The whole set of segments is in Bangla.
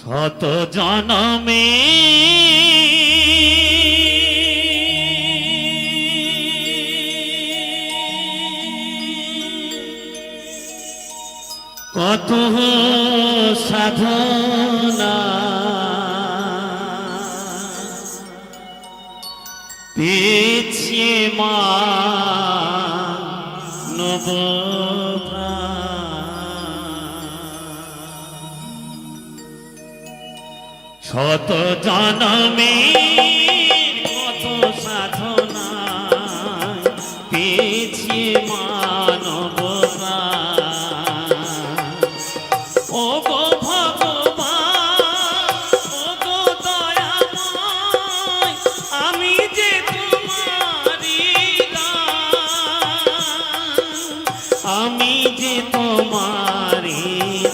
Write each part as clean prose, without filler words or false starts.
শত জনমে কত সাধনা পেয়েছি মানব শত জনমে কত সাধনা পেয়েছি মানব ও গো ভগবান ও গো দয়াময় আমি যে তোমারি দাস আমি যে তোমারি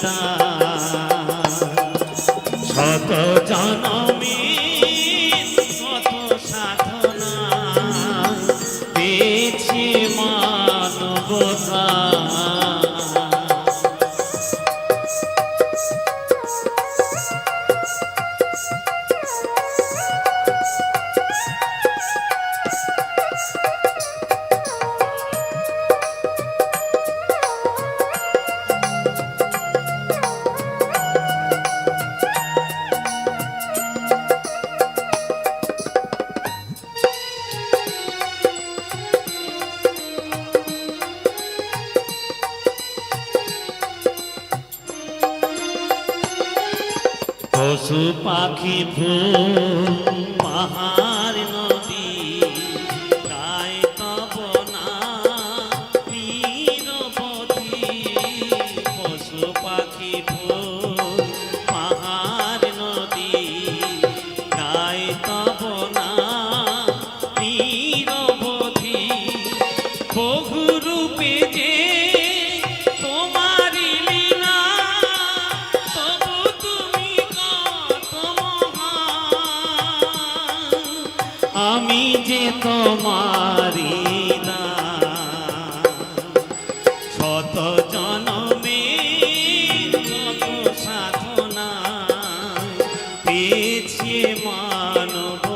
দাস শত জনমে কত সাধনা পেয়েছি মানবতা পশু পাখি ফুল পাহাড় নদী গায় তব নাম নিরবধি পশু পাখি ফুল পাহাড় নদী গায় তব নাম নিরবধি বহু রূপে যে আমি যে তোমারি শত জনমে কত সাধনা পেয়েছি মানব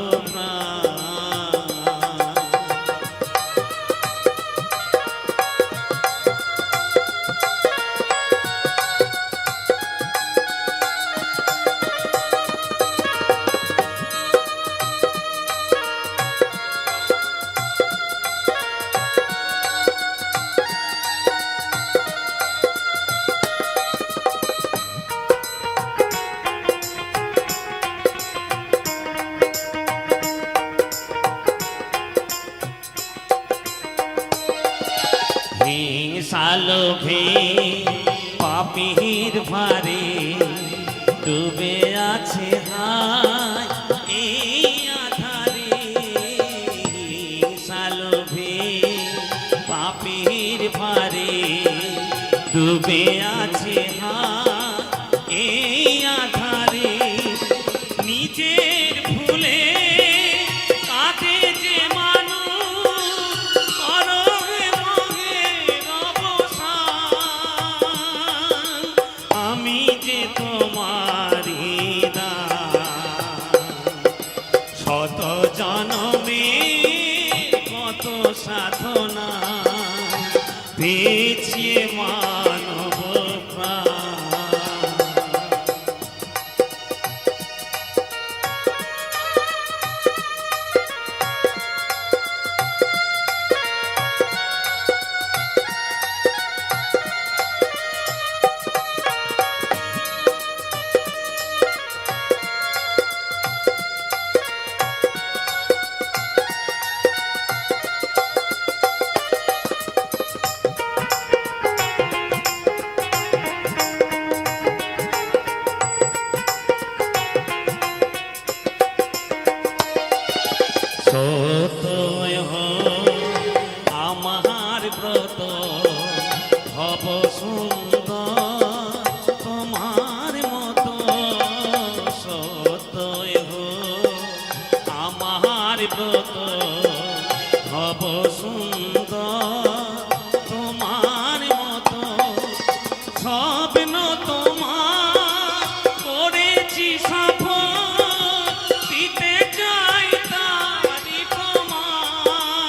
করেছি সফল দিতে চাই তারি প্রমাণ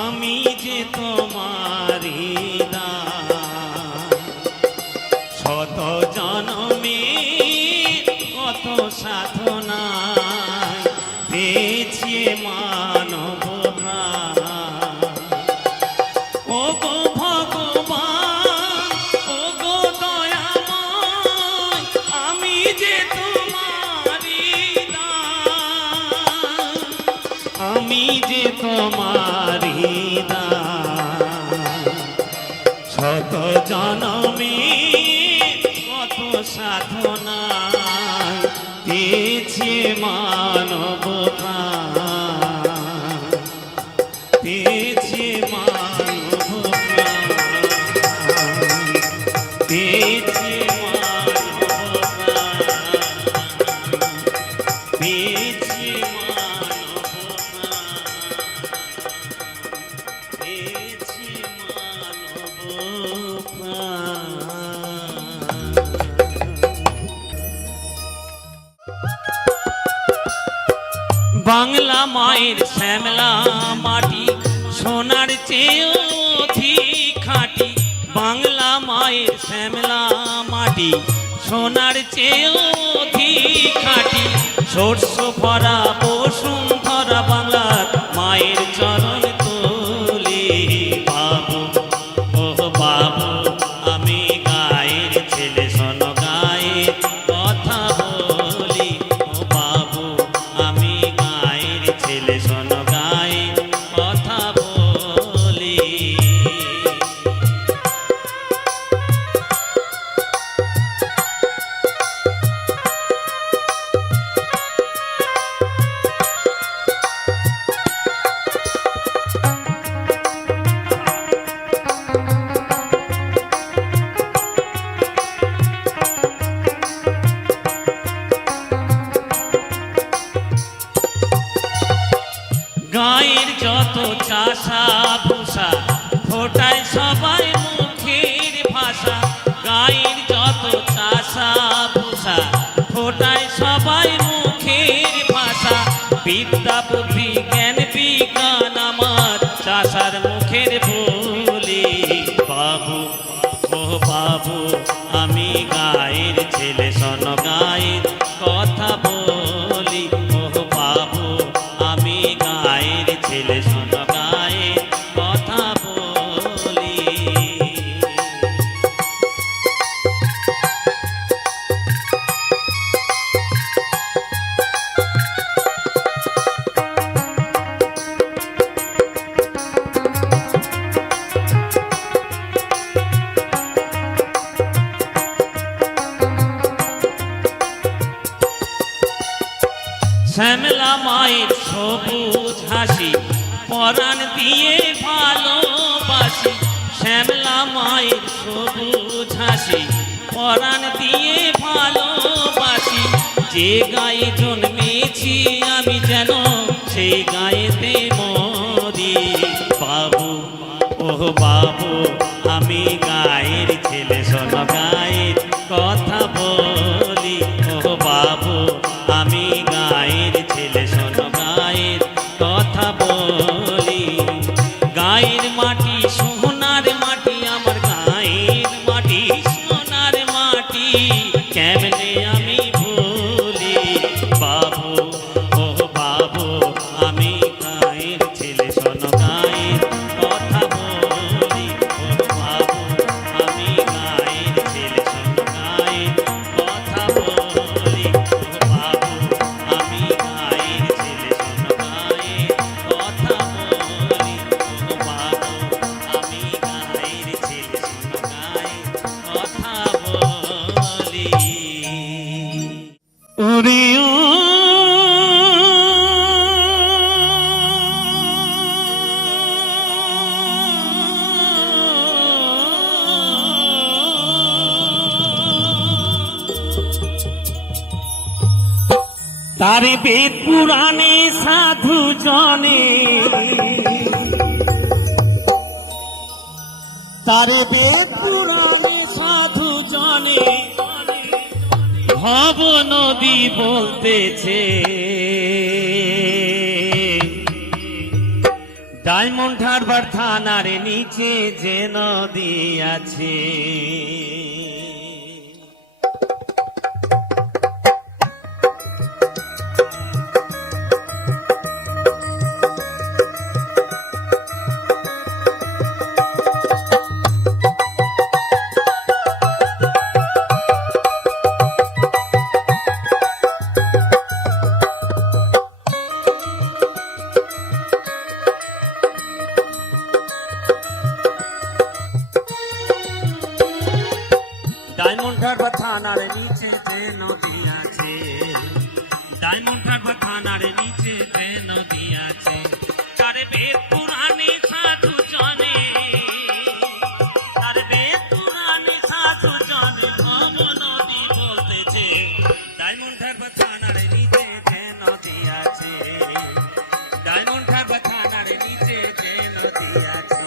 আমি যে তোমারি দান শত জনমে কত সাধনায় পেয়েছি মানব প্রাণ ও গো ভগবান ও গো দয়াময় আমি যে তোমারি দান আমি যে তোমারি দান শত জনমে কত সাধনায় পেয়েছি মানব প্রাণ পেয়েছি মানব প্রাণ পেয়েছি মানব প্রাণ পেয়েছি মানব প্রাণ পেয়েছি মানব প্রাণ। বাংলা মায়ের শ্যামলা মাটি সোনার চেয়েও অধিক খাঁটি বাংলা মায়ের শ্যামলা মাটি সোনার চেয়েও অধিক খাঁটি শস্য ভরা বসুন্ধরা বাংলার মায়ের চরণ তোলে বাবু ও বাবু আমি গায়ের ছেলে শোনো গায়ের কথা বলি ও বাবু আমি গায়ের ছেলে শোনো গায়ের কথা বলি গায়ের যত চাষা ভূষা ফোটায় সবাই মুখের ভাষা গায়ের যত চাষা ভূষা ফোটায় সবাই মুখের ভাষা বিদ্যা বুদ্ধি জ্ঞান বিজ্ঞান আমার চাষার মুখের বলি বাবু ও বাবু আমি গায়ের ছেলে শোনো গায়ের কথা বলি ও বাবু আমি গায়ের ছেলে শোনো গায়ের কথা বলি শ্যামলা মায়ের সবুজ হাসি পরাণ দিয়ে ভালোবাসি শ্যামলা মায়ের সবুজ হাসি পরাণ দিয়ে ভালোবাসি যে গায়ে জন্মেছি আমি যেন সেই গায়েতে মরি বাবু ও বাবু আমি গায়ের ছেলে শোনো গায়ের কথা বলি ও বাবু আমি গায়ের ছেলে শোনো গায়ের কথা বলি গায়ের মাটি সোনার মাটি আমার গায়ের মাটি সোনার মাটি কেমনে আমি ভুলি বাবু ও বাবু আমি গায়ের ছেলে শোনো গায়ের কথা বলি ও বাবু আমি গায়ের ছেলে শোনো গায়ের কথা বলি ও বাবু আমি গায়ের ছেলে শোনো গায়ের কথা বলি ও বাবু আমি গায়ের ছেলে শোনো গায়ের কথা বলি ওরে তারে বেদ পুরাণে সাধু জনে তারে বেদ পুরাণে সাধু জনে ভব নদী বলতেছে ডায়মন্ড হারবার থানার নিচে যে নদী আছে। ডায়মন্ড হারবার থানার নিচে যে নদী আছে, ডায়মন্ড হারবার থানার নিচে যে নদী আছে, তার বেদ পুরাণে সাধু জনে, তার বেদ পুরাণে সাধু জনে ভব নদী বলতেছে ডায়মন্ড হারবার থানার নিচে যে নদী আছে, ডায়মন্ড হারবার থানার নিচে যে নদী আছে।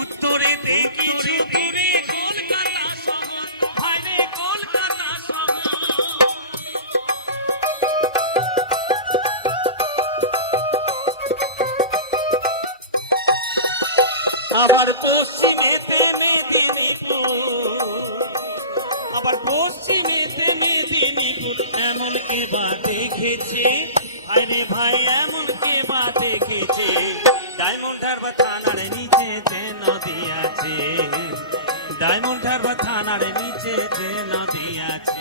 উত্তরে দেখিছি দূরে কলকাতা শহর, ভাইরে কলকাতা শহর। আবার পশ্চিমেতে মেদিনীপুর, আবার পশ্চিমেতে মেদিনীপুর, এমন কে বা দেখেছে, ভাইরে ভাই এমন কে বা দেখেছে ডায়মন্ড হারবার থানার নিচে যে নদী আছে, ডায়মন্ড হারবার থানার নিচে যে নদী আছে।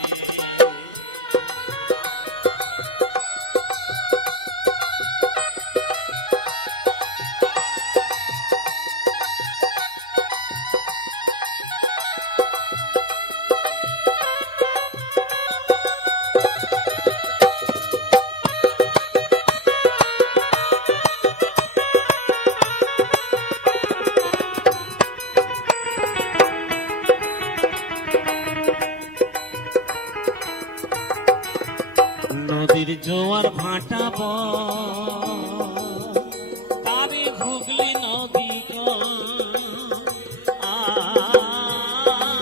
নদীর জোয়ার ভাটা তারে ঘুগলি নদী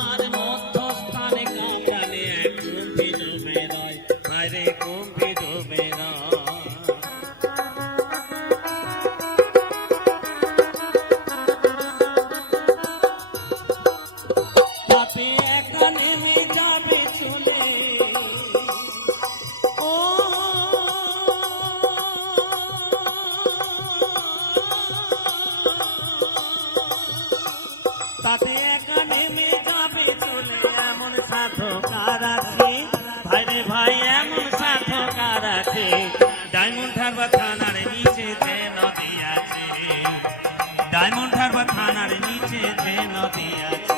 আর মধ্যস্থানে কোম্পানি কুম্ভি ডুবে রয়, বাইরে কুম্ভি ডুবে রয়। তাতে একা নেমে যাবে চলে, তাতে একা নেমে যাবে চলে, এমন সাধকার আছে, ভাইরে ভাই এমন সাধকার আছে ডায়মন্ড হারবার থানার নিচে যে নদী আছে, ডায়মন্ড হারবার থানার নিচে যে নদী আছে।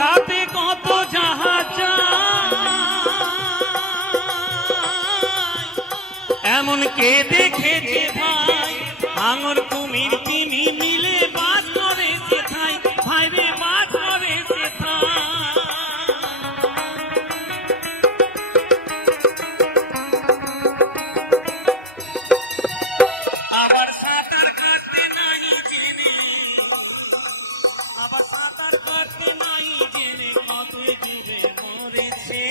তাতে কত জাহাজ এমন কে দেখেছে ভাই, আঙুর কুমির তিমি মিলে বাস করে সেথায়, ভাইরে বাস করে সেথায়। আবার সাঁতার কাটতে নাই জেনে, আবার সাঁতার কাটতে নাই জেনে কত ডুবে মরেছে,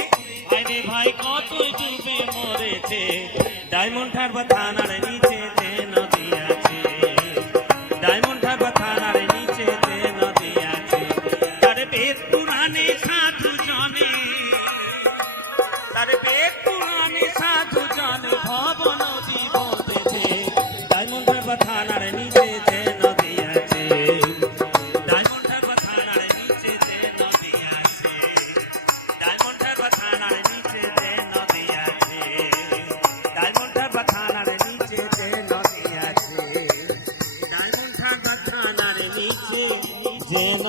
ভাইরে ভাই কত ডুবে মরেছে ডায়মন্ড হারবার থানার নিচে যে নদী আছে, ডায়মন্ড হারবার থানার নিচে যে নদী আছে।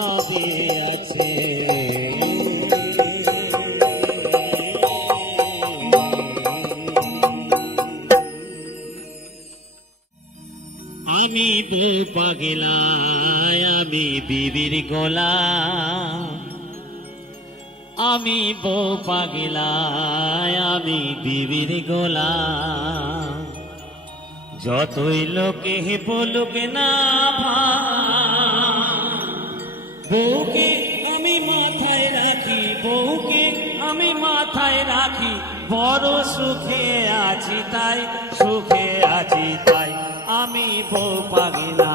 ভাবে আছে। আমি বউ পাগলা, আমি বিবির গোলাম। আমি বউ পাগলা, আমি বিবির গোলাম। যতই লোকে বলুক না ভাই, বউকে আমি মাথায় রাখি, বউকে আমি মাথায় রাখি। বড় সুখে আছি তাই, সুখে আছি তাই। আমি বউ পাগলা,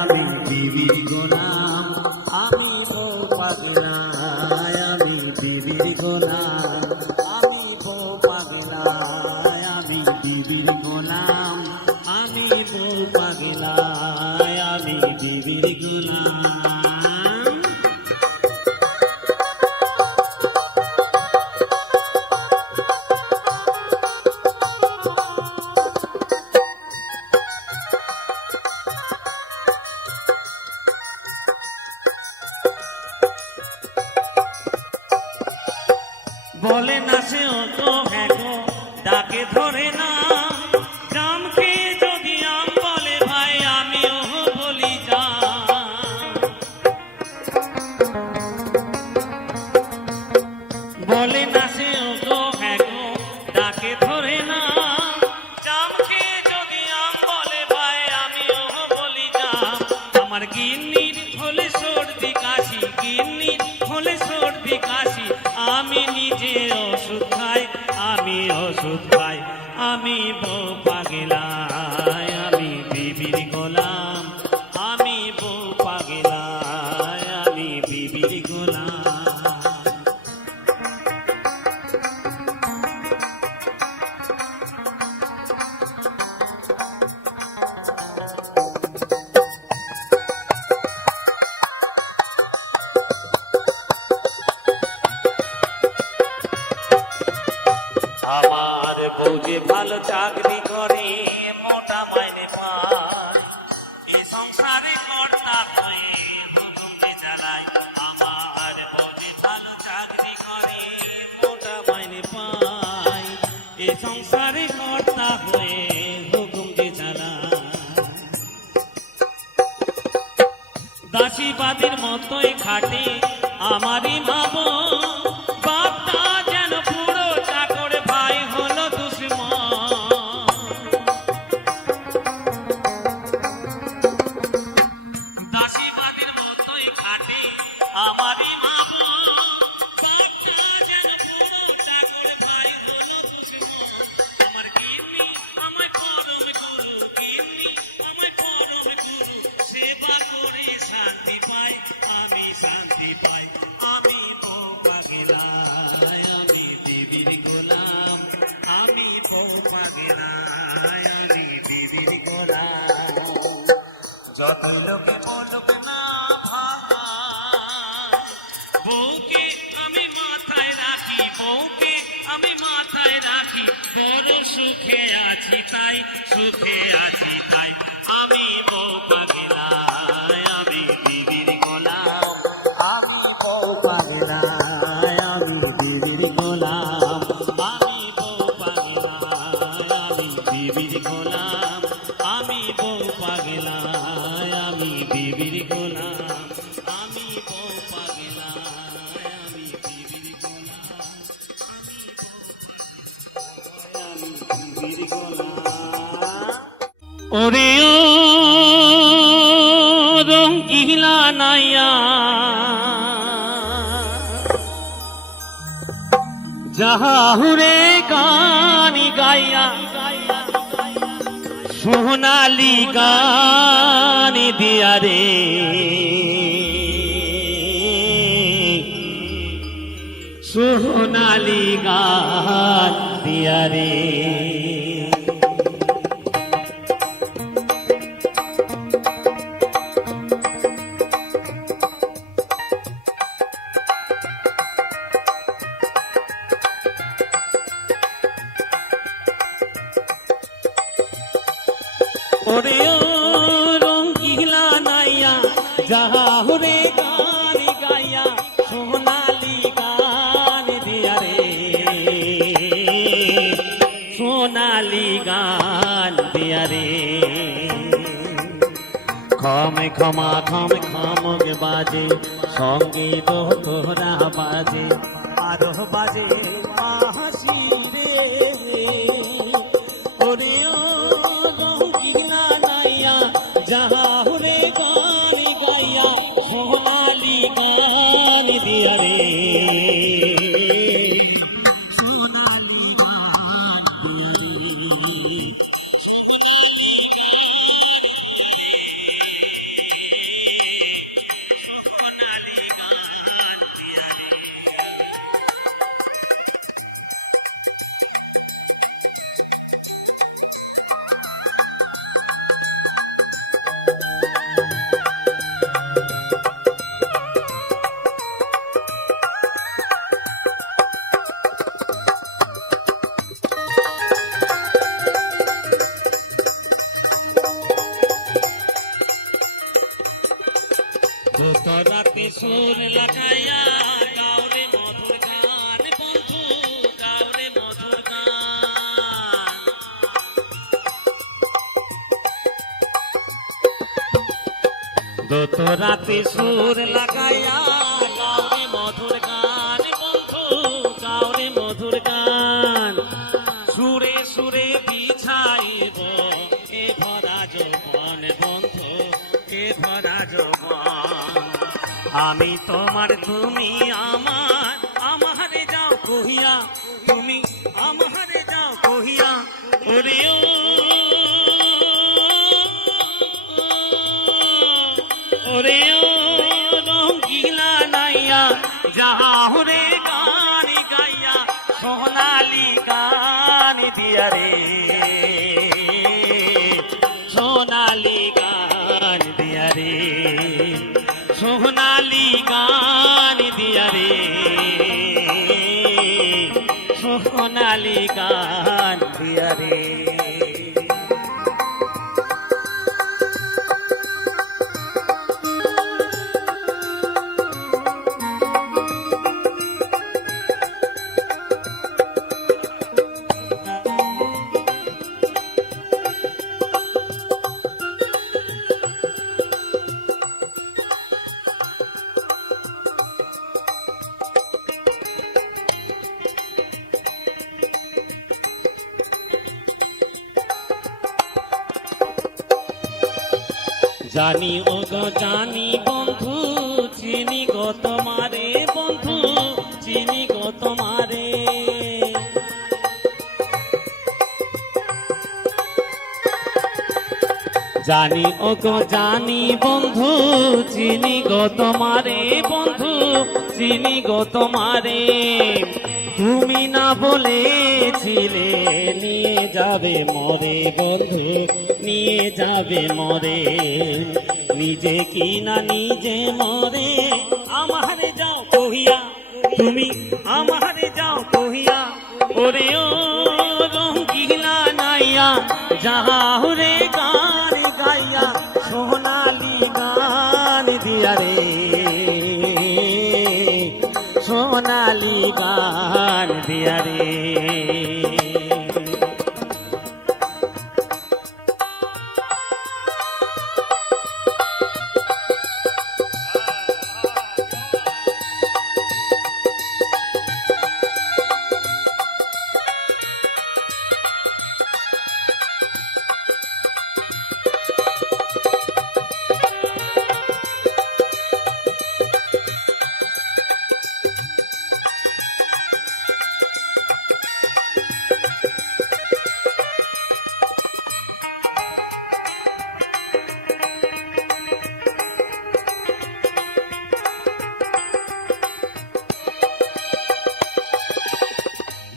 আমি বিবির গোলাম। আমি বউ পাগলা, আমি বিবির গোলাম। আমি বউ পাগলা, আমি বিবির গোলাম। আমি বউ পাগলা, আমি বিবির গোলাম। বলে না সে অত হ্যাঁ গো, ডাকে ধরে না। জামকে যদি আম বলে ভাই, আমিও বলি জাম। বলে না সে অত হ্যাঁ গো, ডাকে ধরে না। জামকে যদি আম বলে ভাই, আমিও বলি জাম। আমার গিন্নির হলে সর্দি কাশি, গিন্নির হলে সর্দি কাশি। আমি নিজে ওষুধ খাই, আমি ওষুধ খাই। আমি বউ পাগলা, আমি বিবির গোলাম। আমি বউ পাগলা, আমি বিবির গোলাম। আমার বউ যে ভালো চাকরি করে, মোটা মাইনে পায়। এই সংসারে কর্তা হয়ে হুকুমে চালায়। আমার বউ যে ভালো চাকরি করে, মোটা মাইনে পায়। এই সংসারে কর্তা হয়ে হুকুমে চালায়। দাসীবাদীর মতোই খাটে আমারই ভাবো। বাপটা যেন পুরো চাকর, ভাই হলো দুশ্মন। দাসীবাদীর মতোই খাটে আমারই ভাবো। বাপটা যেন পুরো চাকর, ভাই হলো দুশ্মন। আমার গিন্নি আমায় পরম গুরু, গিন্নি আমায় পরম গুরু। সেবা করে শান্তি পাই, আমি শান্তি পাই। আমি বউ পাগলা, আমি বিবির গোলাম। আমি বউ পাগলা, আমি বিবির গোলাম। যত লোকে বলুক না ভাই, বউকে আমি মাথায় রাখি, বউকে আমি মাথায় রাখি। বড় সুখে আছি তাই, সুখে আছি তাই। আমি বউ পাগলা, আমি বিবির গোলাম। আমি বউ পাগলা, আমি বিবির গোলাম। আমি বউ পাগলা, আমি বিবির গোলাম। আমি বউ পাগলা, আমি বিবির গোলাম। আমি বউ পাগলা, আমি বিবির গোলাম। আমি বিবির গোলাম। ওরে ও রঙ্গিলা নাইয়া, যাহুরে গানি গাইয়া, সোনালি গান দিয়া রে। সোনালি গান দিয়া রে। ওরে ও রঙ্গিলা নাইয়া, যাহুরে ক্ষমা খমক বাজে সঙ্গীত তোরা বাজে আরো বাজে হাসি রে ওরে ও রঙ্গিনা নাইয়া যাহুরে গান গাইয়া সোনালি গান দিয়া রে রাতে সুর লাগাইয়া গাওরে মধুর গান বন্ধু গাওরে মধুর গান রাতে সুর লাগাইয়া গাওরে মধুর গান বন্ধু গাওরে মধুর গান সুরে সুরে বিছাইব এ ভরা যৌবন বন্ধু এ ভরা যৌবন আমি তোমার তুমি আমার আমারে যাও কহিয়া তুমি আমারে যাও কহিয়া ওরে ওরে রঙ্গিলা নাইয়া যাহুরে গান গাইয়া সোনালি গান দিয়া রে সোনালি গান দিয়া রে সোনালি গান দিয়া রে সোনালি গান দিয়া রে জানি ও গো জানি বন্ধু চিনি গো তোমারে বন্ধু চিনি গো তোমারে জানি ও গো জানি বন্ধু চিনি গো তোমারে বন্ধু চিনি গো তোমারে তুমি না বলেছিলে নিয়ে যাবে মরে বন্ধু নিয়ে যাবে মরে নিজে কি না নিজে মরে আমারে যাও কহিয়া তুমি আমারে যাও কহিয়া ওরে ও রঙ্গিলা নাইয়া যাহুরে গান গাইয়া সোনালি গান দিয়া রে সোনালি গান দিয়া রে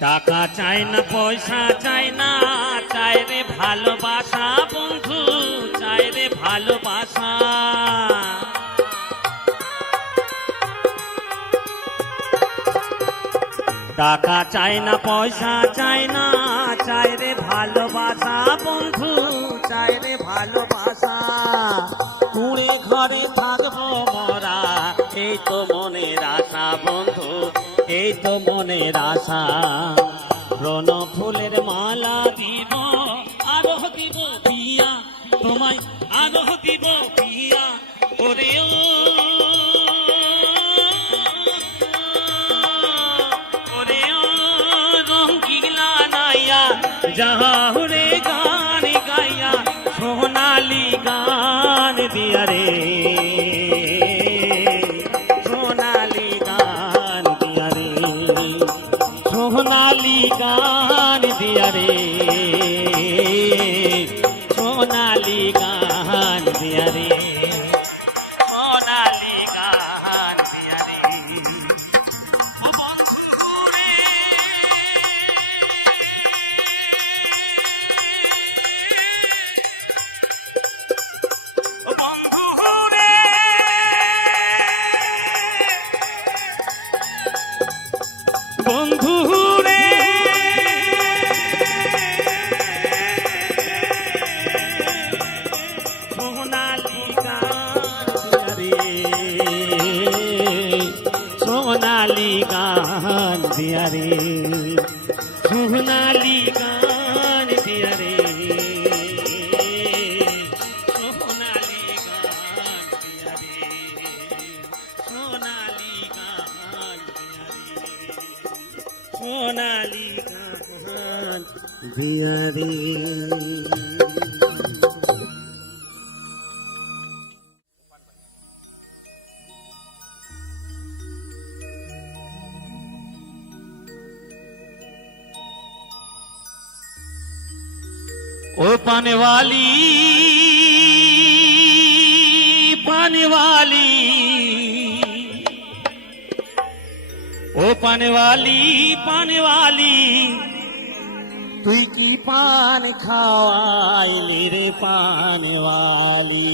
টাকা চাই না পয়সা চাই না চাই রে ভালোবাসা বন্ধু চাই রে ভালোবাসা টাকা চাই না পয়সা চাই না চাই রে ভালোবাসা বন্ধু চাই রে ভালোবাসা কুড়ে ঘরে থাকবো মরা এই তো মনের আশা বন্ধু এই তো মনের আশা রণ ফুলের মালা দিব আরো দিব পিয়া তোমায় আরো দিব পিয়া রঙ্গিলা নাইয়া যাহরে গান গাইয়া সোনালি গান দিয়া রে সোনালি গান দিয়া রে সোনালি গান দিয়া রে সোনালি গান দিয়া রে সোনালি গান দিয়া রে ও বন্ধু রে ও বন্ধু রে বন্ধু রে সোনালি গান দিয়া রে সোনালি গান দিয়া রে সোনালি গান দিয়া রে সোনালি গান দিয়া রে সোনালি গান দিয়া রে ओ पाने वाली पाने वाली ओ पाने वाली पाने वाली তুই কি পান খাওয়াইলি রে পানে वाली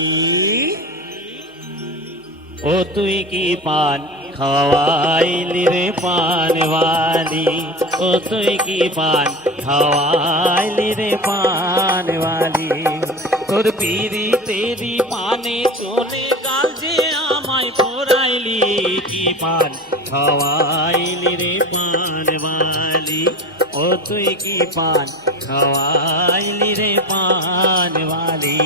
ও তুই কি পান খাওয়াইলি রে পানে वाली ও তুই কি পান খাওয়াইলি রে পানে वाली তোর পিরি তেরি পানে চলে গাল যে আমায় পড়াইলি কি পান খাওয়াইলি রে পানে वाली ও তুই কি পান খাওয়াইলি রে পানে वाली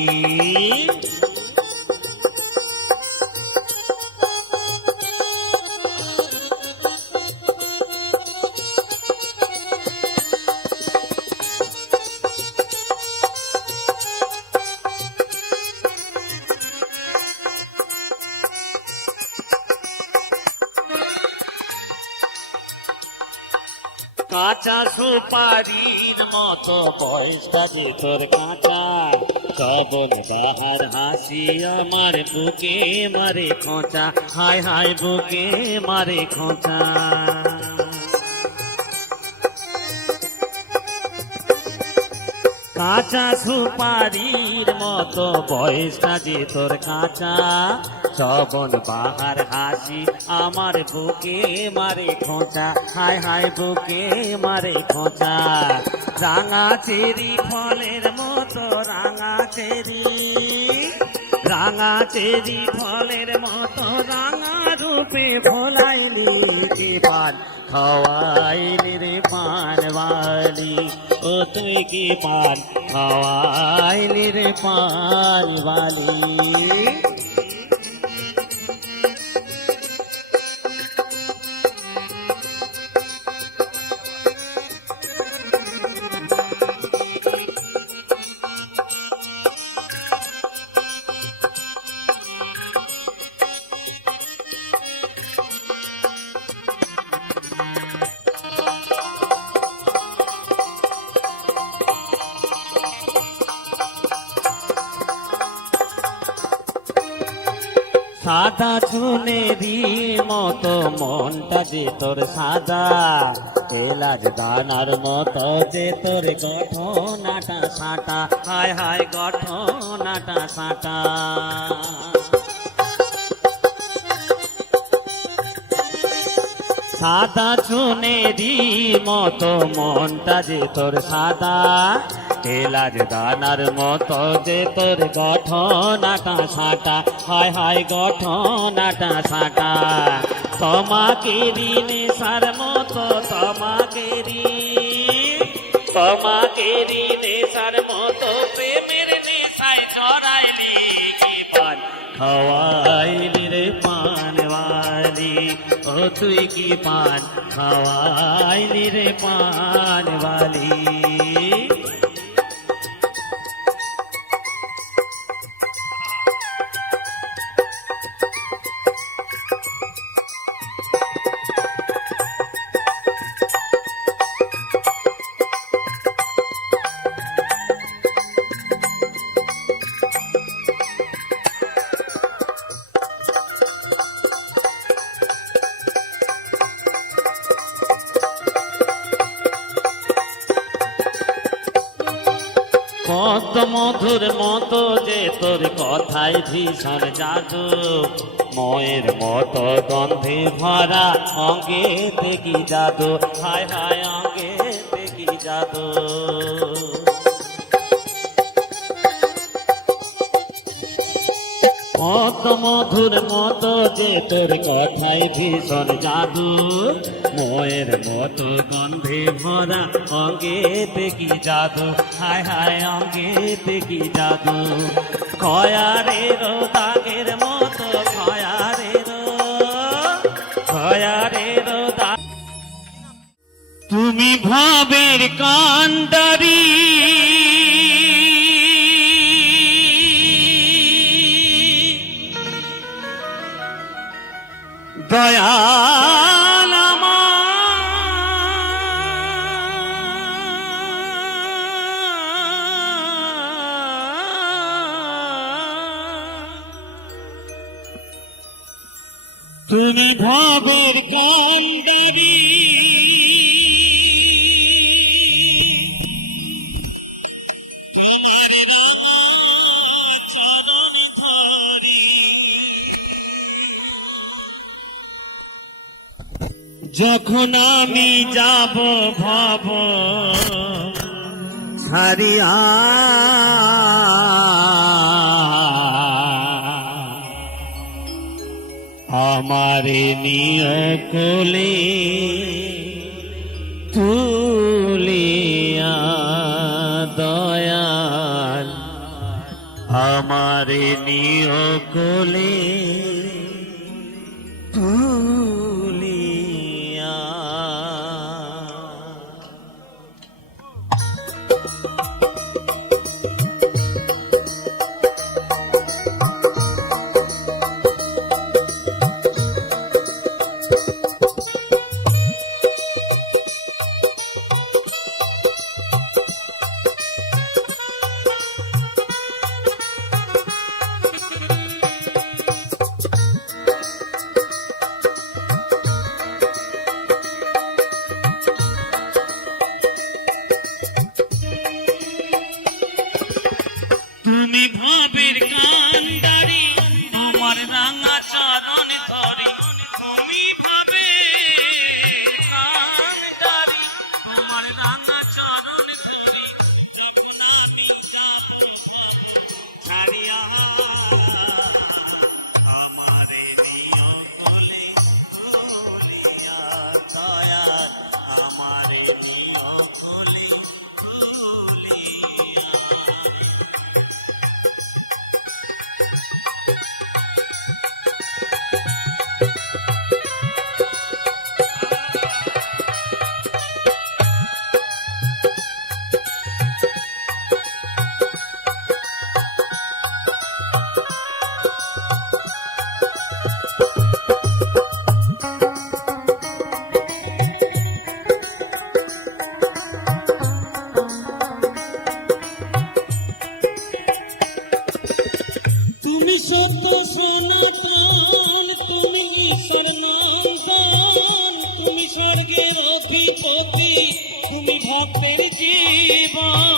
কাঁচা সুপারির মতো বয়সটা যে তোর কাঁচা শ্রাবণ বাহার হাসি আমার বুকে মারে খোঁচা হায় হায় বুকে মারে খোঁচা কাঁচা সুপারির মতো বয়সটা যে তোর কাঁচা শ্রাবণ বাহার হাসি আমার বুকে মারে খোঁচা হায় হায় বুকে মারে খোঁচা রাঙা চেরি ফলের মতো রাঙা চেরি ফলের মতো রাঙা রূপে ভোলাইলি যে পান খাওয়াইলি রে পান वाली ও তুই কি পান খাওয়াইলি রে পান वाली সাদা চুনেরি মতো মনটা যে তোর সাদা এলাচ দানার মতো যে তোর গঠনাটা সাঁটা হায় হায় গঠনাটা সাঁটা সাদা চুনেরি মতো মনটা যে তোর সাদা এলাচ দানার মতো যে তোর গঠনাটা সাঁটা হায় হায় গঠনাটা সাঁটা তোমাকে নেশার মতো তোমাকে নেশার মতো প্রেমের নেশায় জড়াইলি কি পান খাওয়াই বালি, ও তুই কি পান খাওয়াইলি রে পান বালি। কত মধুর মতো যে তোর কথায় ভীষণ জাদু, ময়ের মতো গন্ধে ভরা অঙ্গে দেখি জাদু, হায় হায় অঙ্গে দেখি জাদু। কত মধুর মতো যে তোর কথায় ভীষণ জাদু, ময়ের মতো গন্ধে ভরা অঙ্গে দেখি জাদু, হায় হায় অঙ্গে দেখি জাদু। খয়ারের দাগের মতো খয়ারের দাগ, তুমি ভাবের কান্ডারি দয়াল তুমি ভবের কান্ডারি, যখন আমি যাব ভব ছাড়িয়া, আমারে নিয় কোলে তুলিয়া দয়াল, আমারে নিয় কোলে তুলিয়া। তুমি ভাবের কান্ডারি, আমার রাঙা চরণ ধরে, তুমি ভাবের কান্ডারি, আমার রাঙা চরণ ধরে, যখন আমি ছাড়িয়া, আমারে নিয়া কোলে তুলিয়া দয়াল, আমারে নিয়া কোলে তুলিয়া। তুমি সত্য সনাতন, তুমি ঈশ্বর নন্দন, তুমি স্বর্গের অধিপতি, তুমি ভক্তের জীবন।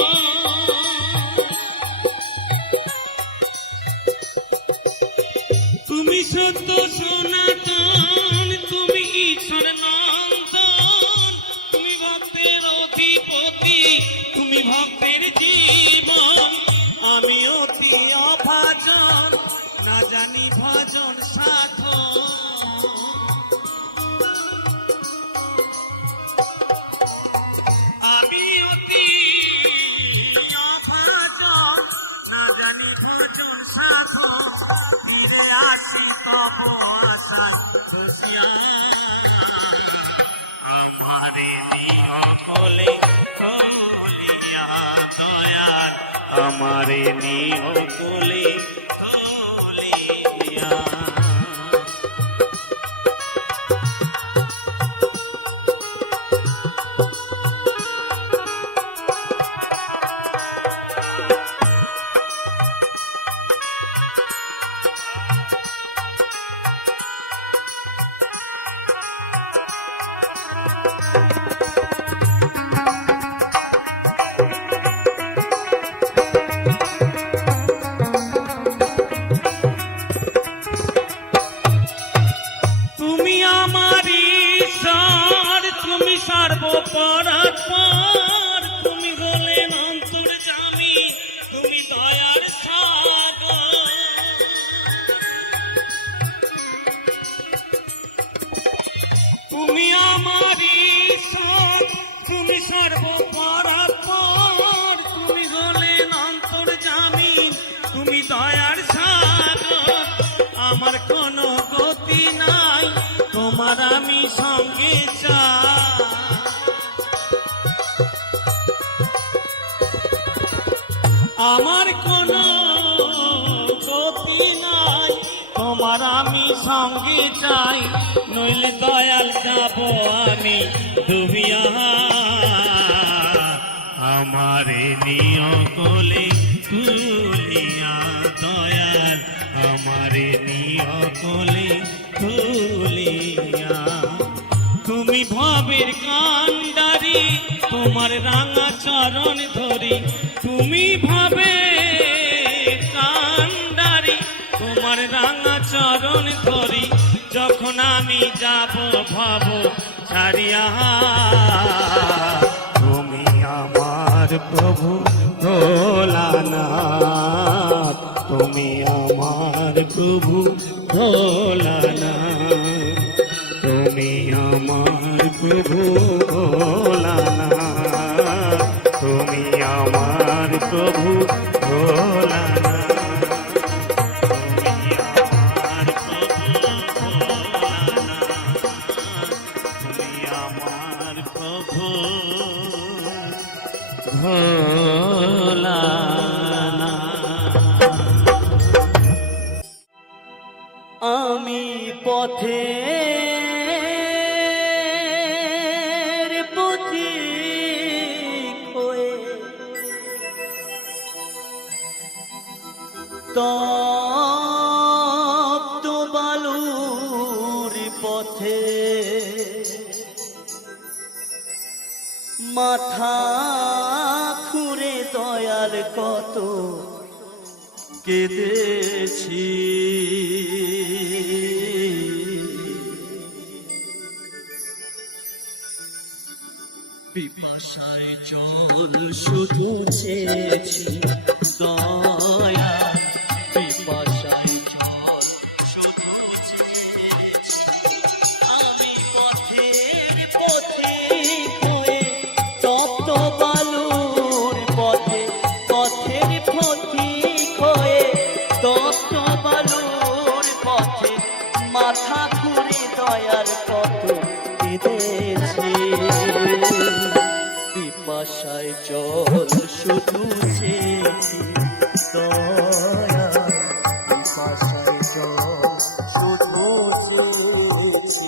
তুমি সত্য সনাতন, তুমি ঈশ্বর নন্দন, তুমি ভক্তের অধিপতি, তুমি ভক্তের জীবন। আমি অতি অভাজন, না জানি ভজন সাধন, আমি অতি আমারে নিও কোলে তুলিয়া দয়াল আমারে নিও কোলে তুলিয়া সর্বপরাৎপর তুমি হলেন অন্তর্যামী তুমি দয়ার সাগর তুমি আমার ঈশ্বর তুমি সর্বপরাৎপর তুমি হলেন অন্তর্যামী তুমি দয়ার সাগর আমার কোনো গতি নাই তোমার আমি সঙ্গে চাই আমার কোনো গতি নাই তোমার আমি সঙ্গে চাই নইলে দয়াল যাব আমি ডুবিয়া আমারে নিও কোলে তুলিয়া দয়াল আমারে নিও কোলে তুলিয়া তুমি ভবের কান্ডারি তোমার রাঙা চরণ ধরি তুমি ভাবে কান্ডারি তোমার রাঙা চরণ ধরি যখন আমি যাব ভাব ছাড়িয়া তুমি আমার প্রভু ভোলানাথ তুমি আমার প্রভু ভোলানাথ তুমি আমার প্রভু ভোলানাথ তুমি আমার প্রভু ভোলানাথ তুমি আমার প্রভু ভোলানাথ তুমি আমার প্রভু ভোলানাথ আমি পথে তপ্ত বালুর পথে মাথা খুঁড়ে দয়াল কত কেঁদেছি পিপাসায় জল শুধু চেয়েছি দয়া পিপাসায় জল শুধু চেয়েছি আমি পথের পথে হয়ে তপ্ত বালুর পথে পথের পথি হয়ে তপ্ত বালুর পথে মাথা ঘুরে দয়ার কত কেঁদেছি পিপাসায় জল শুধু চেয়েছি দয়া পিপাসায় জল শুধু চেয়েছি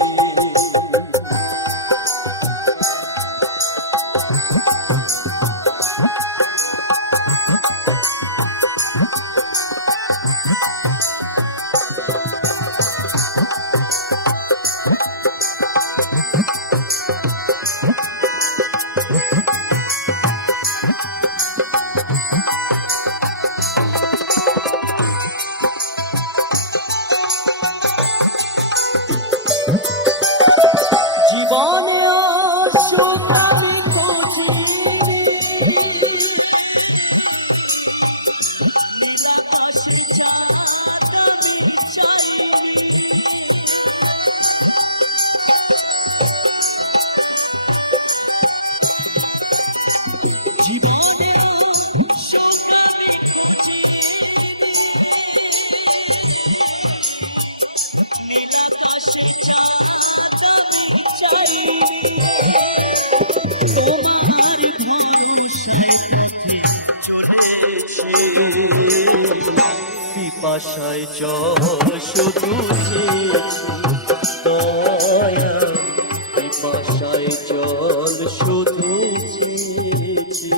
জীবনে পিপাসায় জল শুধু চেয়েছি দয়াল, পিপাসায় জল শুধু চেয়েছি।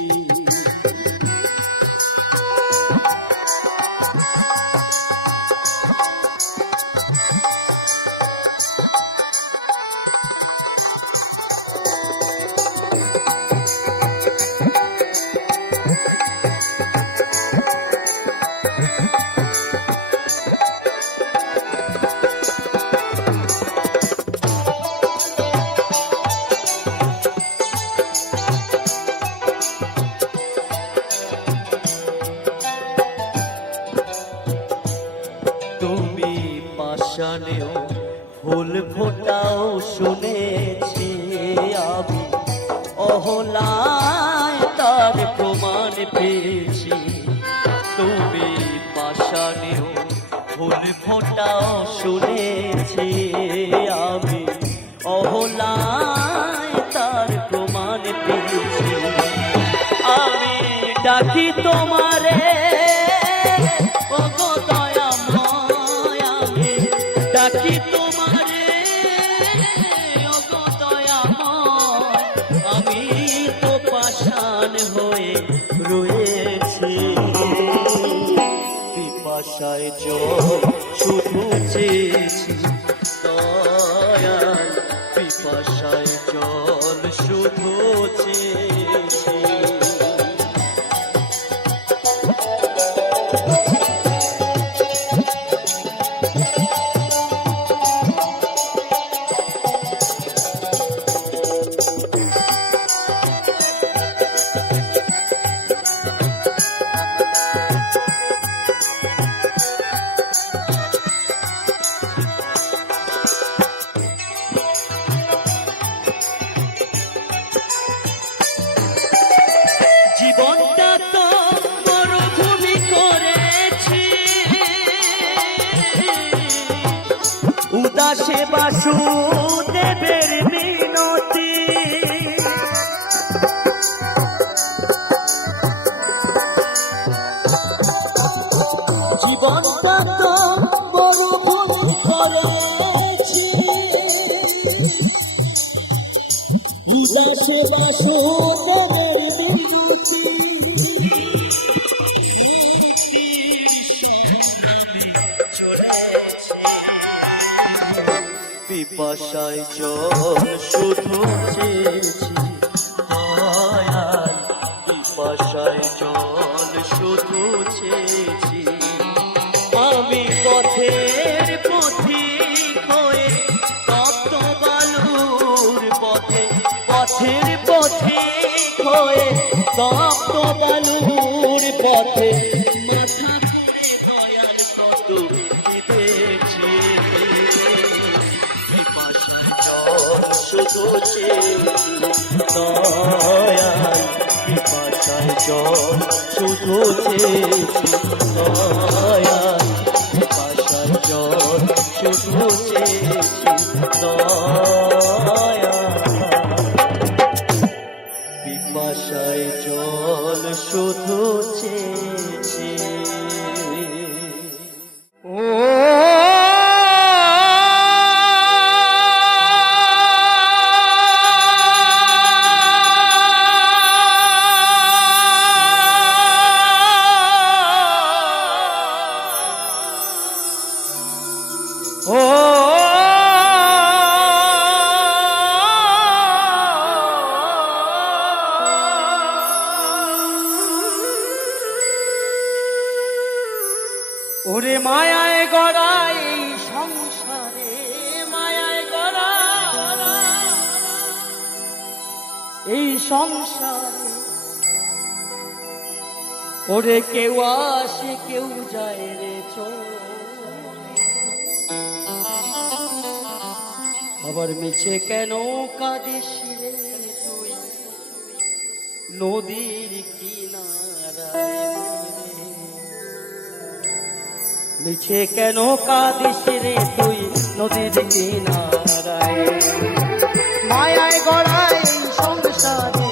তুমি পাষাণেও ফুল ফোটাও শুনেছি আমি, অহলায় তার প্রমাণ পেয়েছি। তুমি পাষাণেও ফুল ফোটাও শুনেছি আমি, অহলায় তার প্রমাণ পেয়েছি। আমি ডাকি তোমারে ওগো দয়াময়, আমি ডাকি তোমারে ওগো দয়াময়, আমি তো পাষাণ হয়ে রয়েছি। পিপাসায় জল শুধু চেয়েছি দয়াল, পিপাসায় জল শুধু চেয়েছি। জীবনটা তো মরুভূমি করেছি, উদাসে বাসুদেবের মিনতি। জীবনটা তো মরুভূমি করেছি, উদাসে বাসুদেবের পিপাসায় জল শুধু চেয়েছি দয়াল, পিপাসায় জল শুধু চেয়েছি। আমি পথের পথিক হয়ে তপ্ত বালুর পথে, পথের পথিক হয়ে তপ্ত বালুর পথে মাথা করে দয়াল কত কেঁদেছি। শুধু চেয়েছি দয়াল, পিপাসায় জল শুধু চেয়েছি দয়াল, পিপাসায় জল শুধু চেয়েছি দয়াল, পিপাসায় জল শুধু চেয়েছি। ওরে মায়ায় গড়া এই সংসারে, মায়ায় গড়া এই সংসারে, ওরে কেউ আসে কেউ যায় রে চলে, আবার মিছে কেন কাঁদিস রে তুই নদীর কিনারায়, মিছে কেন কাঁদিস রে তুই নদীর কিনারায়। মায়ায় গড়ায় এই সংসারে,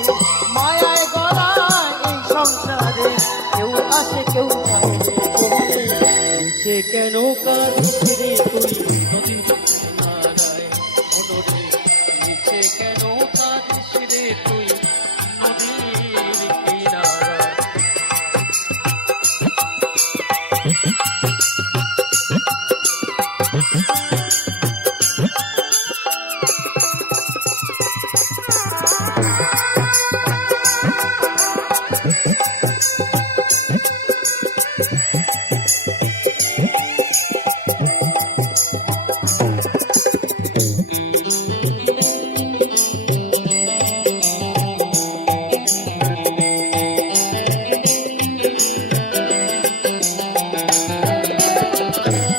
মায়ায় গড়ায় এই সংসারে, কেউ আসে কেউ যায় রে চলে, মিছে কেন কাঁদিস রে তুই নদীর কিনারায় মনরে নিচে কেন কাঁদিস রে তুই নদীর কিনারায়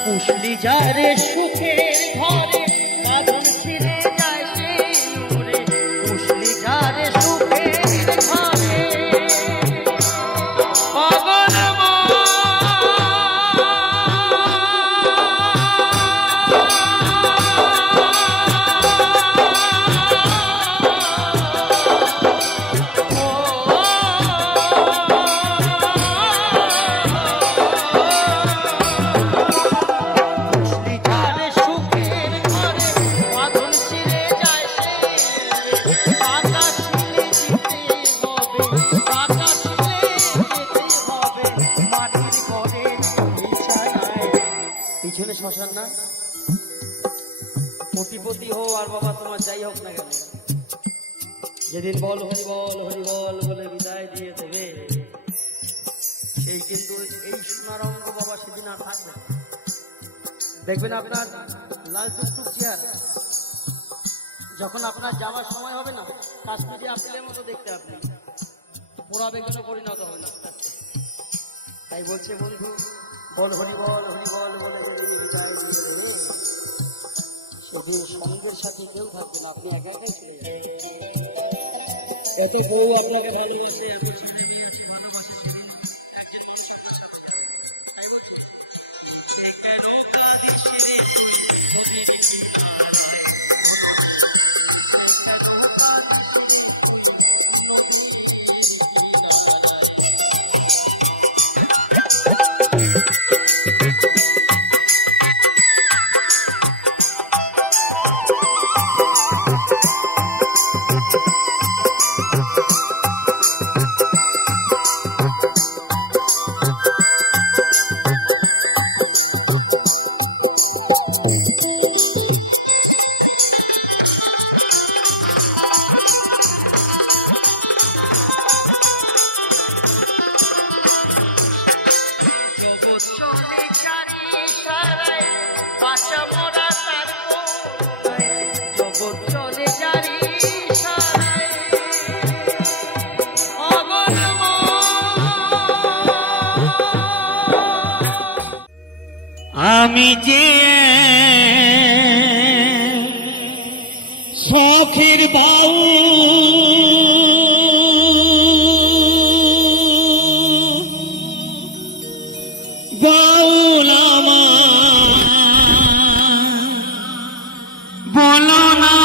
পুষলি যারে সুখের ঘরে বাঁধন ছিঁড়ে যায় সে নূরে পুষলি যারে সুখের ঘরে পাগল পিছনে শ্মশান না কোটিপতি হো আর বাবা তোমার যাই হোক না কেন যেদিন বল হরি বল হরি বল বলে বিদায় দিয়ে দেবে সেই কিন্তু এই সোনার অঙ্গ বাবা সেদিন আর থাকবে না। দেখবেন আপনার লাল টুকটুক চেয়ার যখন আপনার যাওয়ার সময় হবে না কাশ্মীরি আপেলের মতো দেখতে আপনি পোড়া বেগুনে পরিণত হবে না। তাই বলছে বন্ধু বল হরি বল বলে যেদিন বিদায় দিয়ে দেবে সেদিন সঙ্গের সাথে কেউ থাকবে না, আপনি একা একাই চলে যাবেন। কত বউ আপনাকে ভালোবাসে, এত ছেলে মেয়ে আছে আমি যে শখের বাউ বাউল বলো না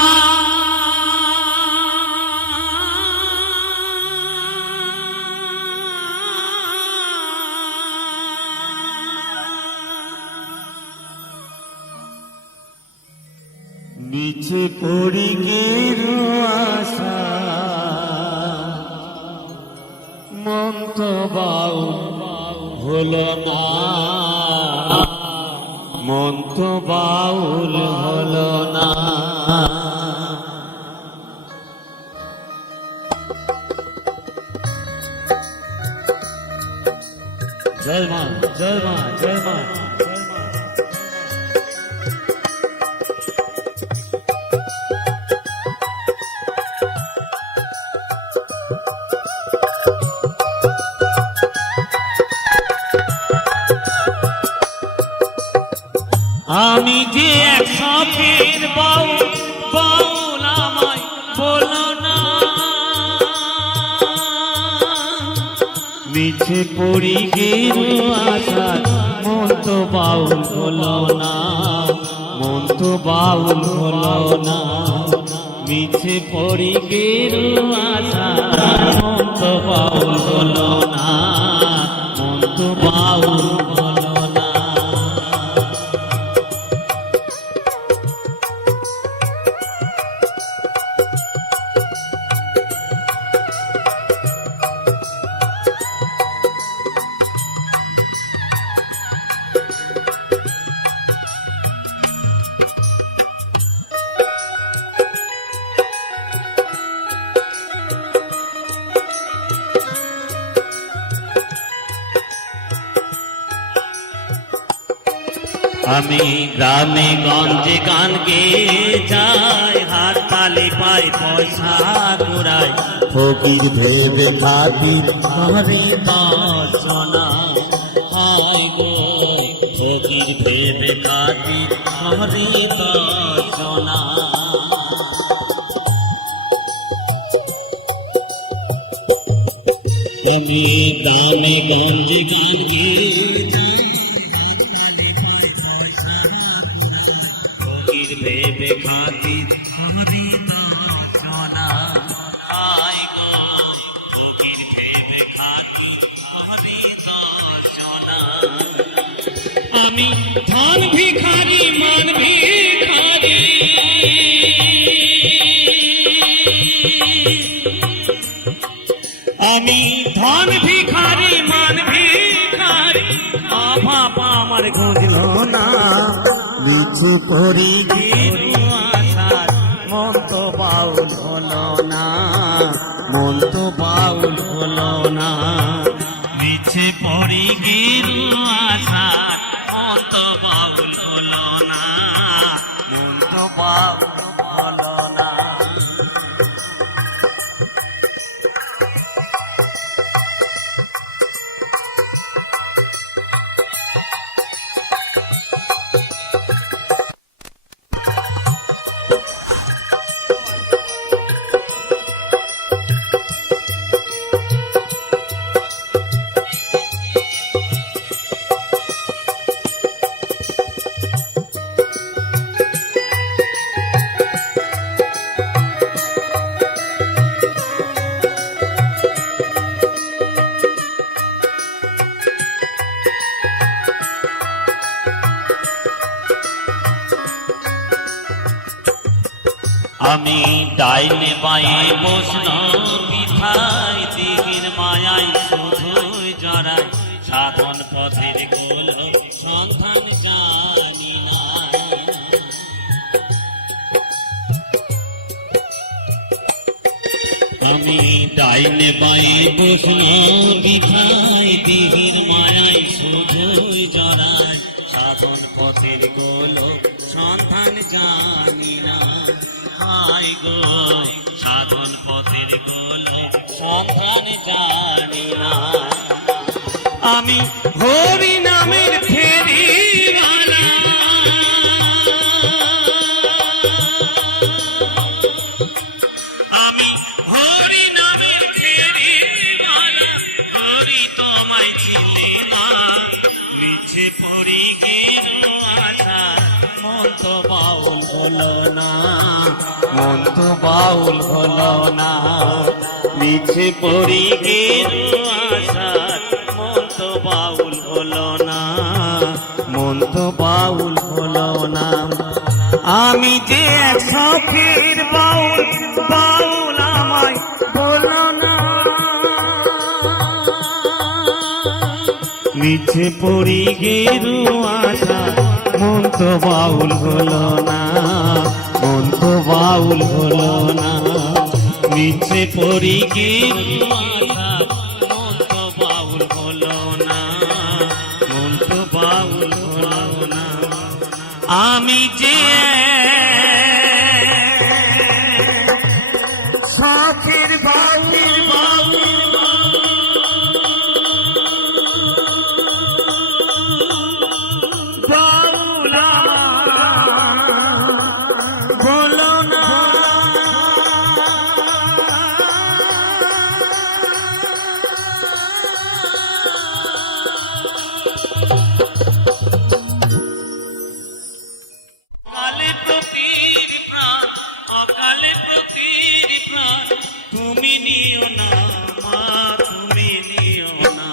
নিচে পড়ি গেরু আশা মন তো বাউল হলো না, মন তো বাউল হলো না। জয় মা জয় মা জয় মা। আমি যে এক শখের বাউল বাউল আমায় বলো না, মিছে পড়ি গেরু আশা মন তো বাউল হলো না, মন তো বাউল হলো না। মিছে পড়ি গেরু আশা মন তো বাউল হলো না, মন তো বাউল হলো না। আমি গ্রামে গঞ্জে গান গেয়ে যাই, হাত তালি পাই পয়সা কুড়াই, ফকির ভেবে খাতির করে দর্শনা হয় গো, ফকির ভেবে খাতির হরি দর্শনা। আমি গ্রামে গঞ্জে গান গেয়ে যাই, ফকির ভেবে খাতির করে দর্শনা হয় গো, ফকির ভেবে খাতি হরি দর্শনা। আমি ধন ভিখারি মান ভিখারি, আমি ধন ভিখারি মান ভিখারি, অভাব আমার খুঁজল না, লিচু করি আশার মন তো বাউল হলো না, মন তো বাউল হলো না, মিছে পড়ি গিরু আশার মন তো বাউল হলো না, মন তো বাউল হলো না। আমি ডাইনে বায়ে বসল পিঠাই, দিঘির মায়াই শুধুই জড়াই, সাধন পথের গোল সন্ধান জানি না। আমি ডাইনে বায়ে বসল পিঠাই, দিঘির মায়াই শুধুই জড়াই, সাধন পথের গোল সন্ধান জানি না। হাই গো সাধন পথের গোল সন্ধান জানি না। আমি হরি নামের ফেরিওয়ালা, আমি হরি নামের ফেরিওয়ালা, হরি তোমায় চিনি না, মিছে পড়ি গেরু আশা মন তো বাউল হলো না, মন তো বাউল হলো না, মিছে পড়ি গেরু আশা মন তো বাউল হলো না, মন তো বাউল হলো না। আমি যে এক সখীর বাউল, বাউল আমায় বলো না, মিছে পড়ি গেরু আশা মন তো বাউল হলো না, মন তো বাউল হলো না, মিছে পড়ি গেরু আশা মন তো বাউল হলো না, মন তো বাউল হলো না। আমি যে সখীর বাউল বলো না, অকালে প্রতির প্রাণ, অকালে প্রতির প্রাণ, তুমি নিও না মা, তুমি নিও না,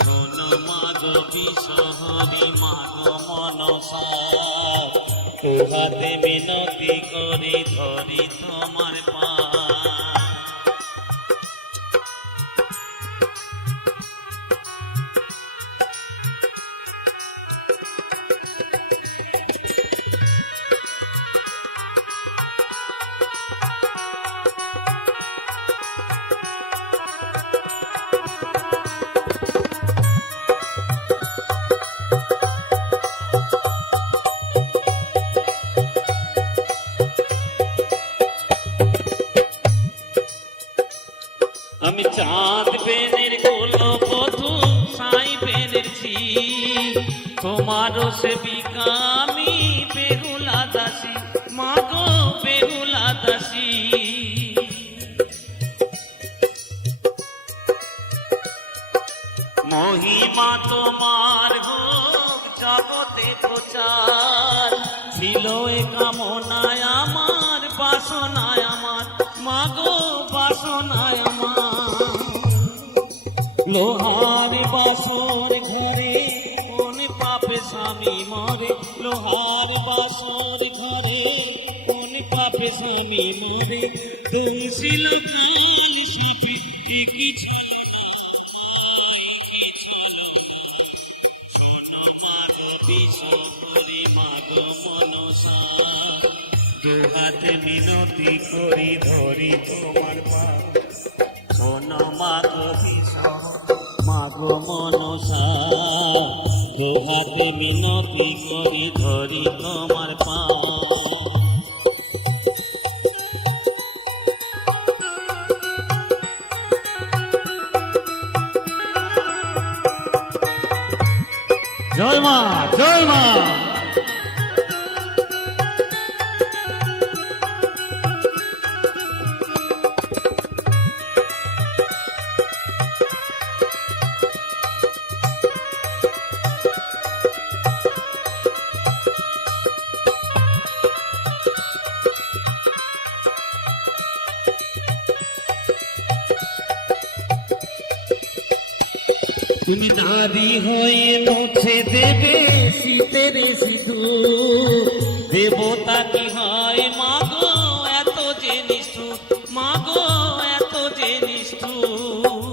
শোনো মা গো বিশহরি মা গো মনসা, তোহাতে মিনতি করি ধরি তোমার পা। তোমার সেবিকা আমি বেহুলা দাসী, মাগো বেহুলা দাসী। মহিমা তোমার হোক জগতে প্রচার, ছিল এ কামনায় আমার, বাসনায় আমার, মাগো বাসনায় আমার। লোহার বাসর ঘরে কোন পাপে স্বামী মরে, লোহার বাসর ঘরে কোন পাপে স্বামী মরে। দোষিল শিপি কিছু বিশ্বরি মাগো মনসা, দুহাতে মিনতি করি ধরি তোমার পা। শোন মাগো মাগো মনসা, দুহাতে মিনতি করি ধরি তোমার পা। জয় মা, জয় মা। তুমি দাবি হয়ে মুছে দেবে শীতের সিঁদুর, দেবতা কি হয় মাগো এত যে নিষ্ঠুর, মাগো এত যে নিষ্ঠুর।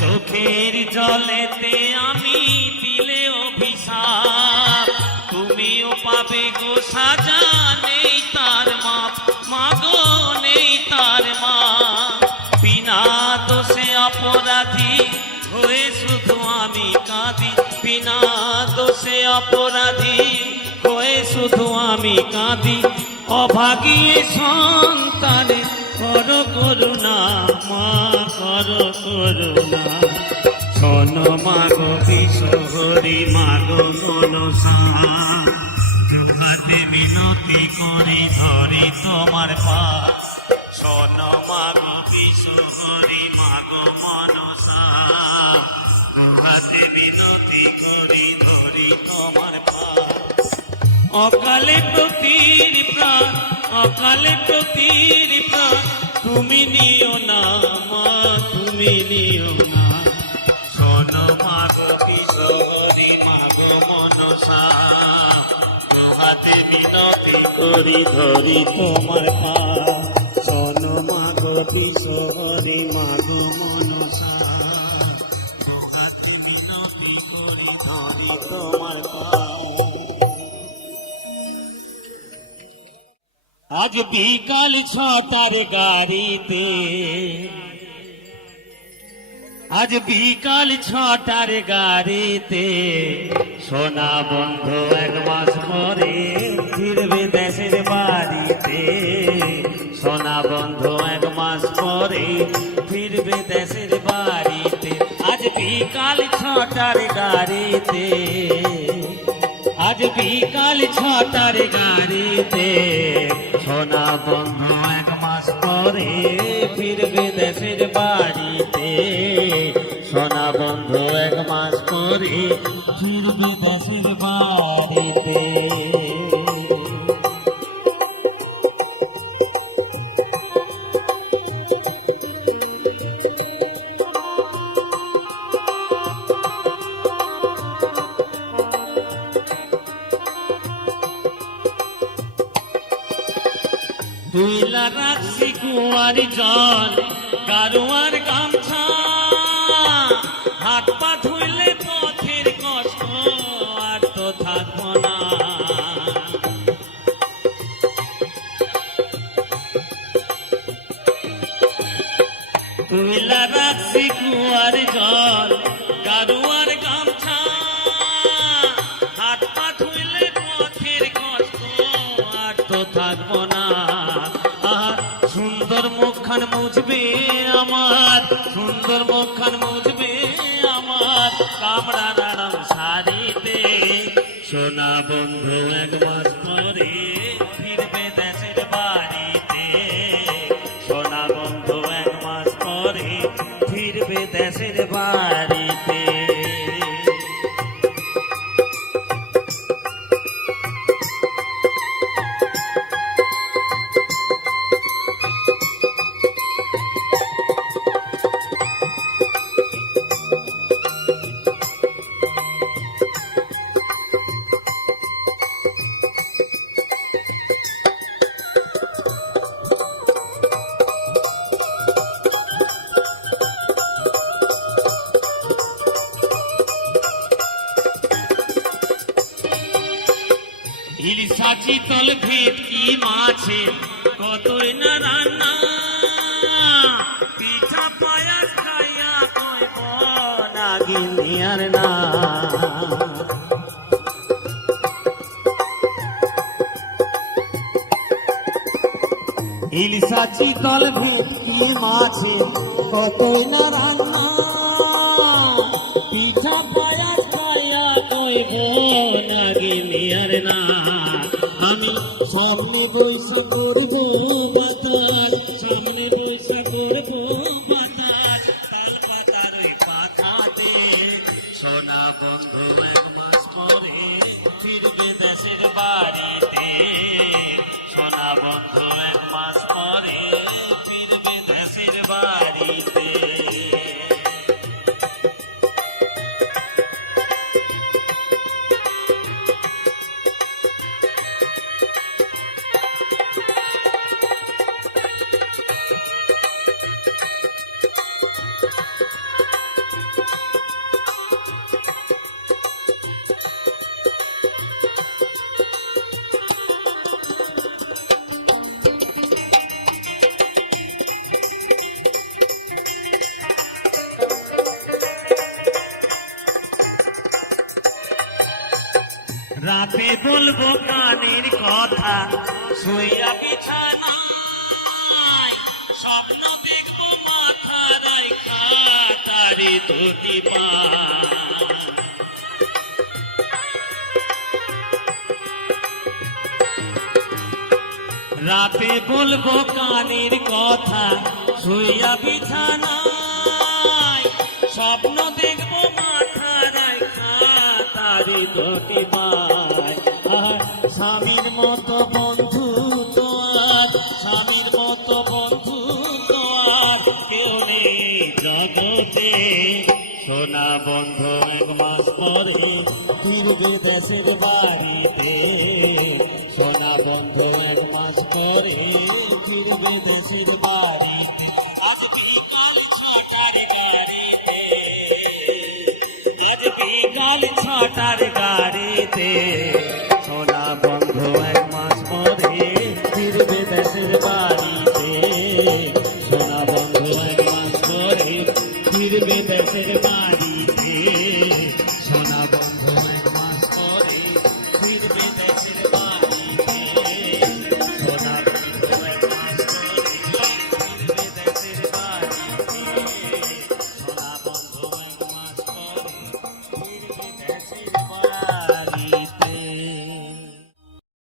চোখের জলেতে আমি দিলে অভিশাপ, তুমিও পাবে গো সাজা, নেই তার মাপ, মাগো নেই তার মাপ। বিনা দোষে অপরাধী হয়ে শুধু আমি কাঁদি, বিনা দোষে অপরাধী হয়ে শুধু আমি কাঁদি। অভাগী সন্তানে কর করুণা, মা কর করুণা। শোন মাগো বিশ্বরি মাগো মনসা, দুহাতে মিনতি করি ধরি তোমার পা। শোন মাগো বিশ্বরি মাগো মনসা, দুহাতে মিনতি করি ধরি তোমার পা। অকালে প্রতির প্রাণ, অকালে প্রতির প্রাণ, তুমি নিও না মা, তুমি নিও না। শোন মাগো কিশোরী মাগো মনসা, দুহাতে মিনতি করি ধরি তোমার পা। শোন মাগো কিশোরী মাগো মনসা, দুহাতে মিনতি করি ধরি তোমার পা। আজ বিকাল 6টার গাড়িতে, আজ বিকাল 6টার গাড়িতে, সোনা বন্ধু 1 মাস পরে ফিরবে দেশের বাড়িতে। সোনা বন্ধু 1 মাস পরে ফিরবে দেশের বাড়িতে। আজ বিকাল 6টার গাড়িতে, আজ বিকাল 6টার গাড়িতে, সোনা বন্ধু 1 মাস পরে ফিরবে দেশের বাড়িতে। সোনা বন্ধু 1 মাস পরে ফিরবে দেশের বাড়িতে। তুইলা রাখছি কুয়ার জল গারুয়ার গামছা, হাত পা ধুইলে পথের কষ্ট আর তো থাকবো না। তুইলা রাখছি কুয়ার জল গারুয়ার গামছা, হাত পা ধুইলে পথের কষ্ট আর তো থাকবো না। সুন্দর মুখখান মুজবে আমার কামড়া নাড়াম শাড়িতে সোনা বন্ধু এক মাস পরে ফিরবে দেশের বাড়িতে সোনা বন্ধু এক মাস পরে ফিরবে দেশের বাড়িতে ইলিশা চিতল ভেটকি মাছে কতই না রান্না পিঠা পায়াস খাইয়া কইব নাগিনী আর না ইলিশা চিতল ভেটকি মাছে কতই না রান্না পিঠা পায়াস খাইয়া কইব নাগিনী আর না আমি সামনে বৈশা করব বাতাস সামনে বৈশা করব বাতাস তাল পাতার ওই পাতাতে সোনা বন্ধু এক মাস পরে ফিরবে দেশের বাড়িতে সোনা বন্ধু এক মাস পরে ফিরবে দেশের বাড়িতে রাতে বলবো কানের কথা শুইয়া বিছানায় স্বপ্ন দেখবো মাথা রাইখা তারি ধুতি পায় রাতে বলবো কানের কথা শুইয়া বিছানায় স্বপ্ন দেখবো মাথা রাইখা তারি ধুতি পায় স্বামীর মতো বন্ধু তো আর স্বামীর মতো বন্ধু তো আর কেউ নেই জগতে সোনা বন্ধু এক মাস পরে ফিরবে দেশের বাড়িতে সোনা বন্ধু এক মাস পরে ফিরবে দেশের বাড়িতে আজ বিকাল 6টার গাড়িতে আজ বিকাল 6টার গাড়িতে সোনা বন্ধু এক মাস পরে ফিরবে দেশের বাড়িতে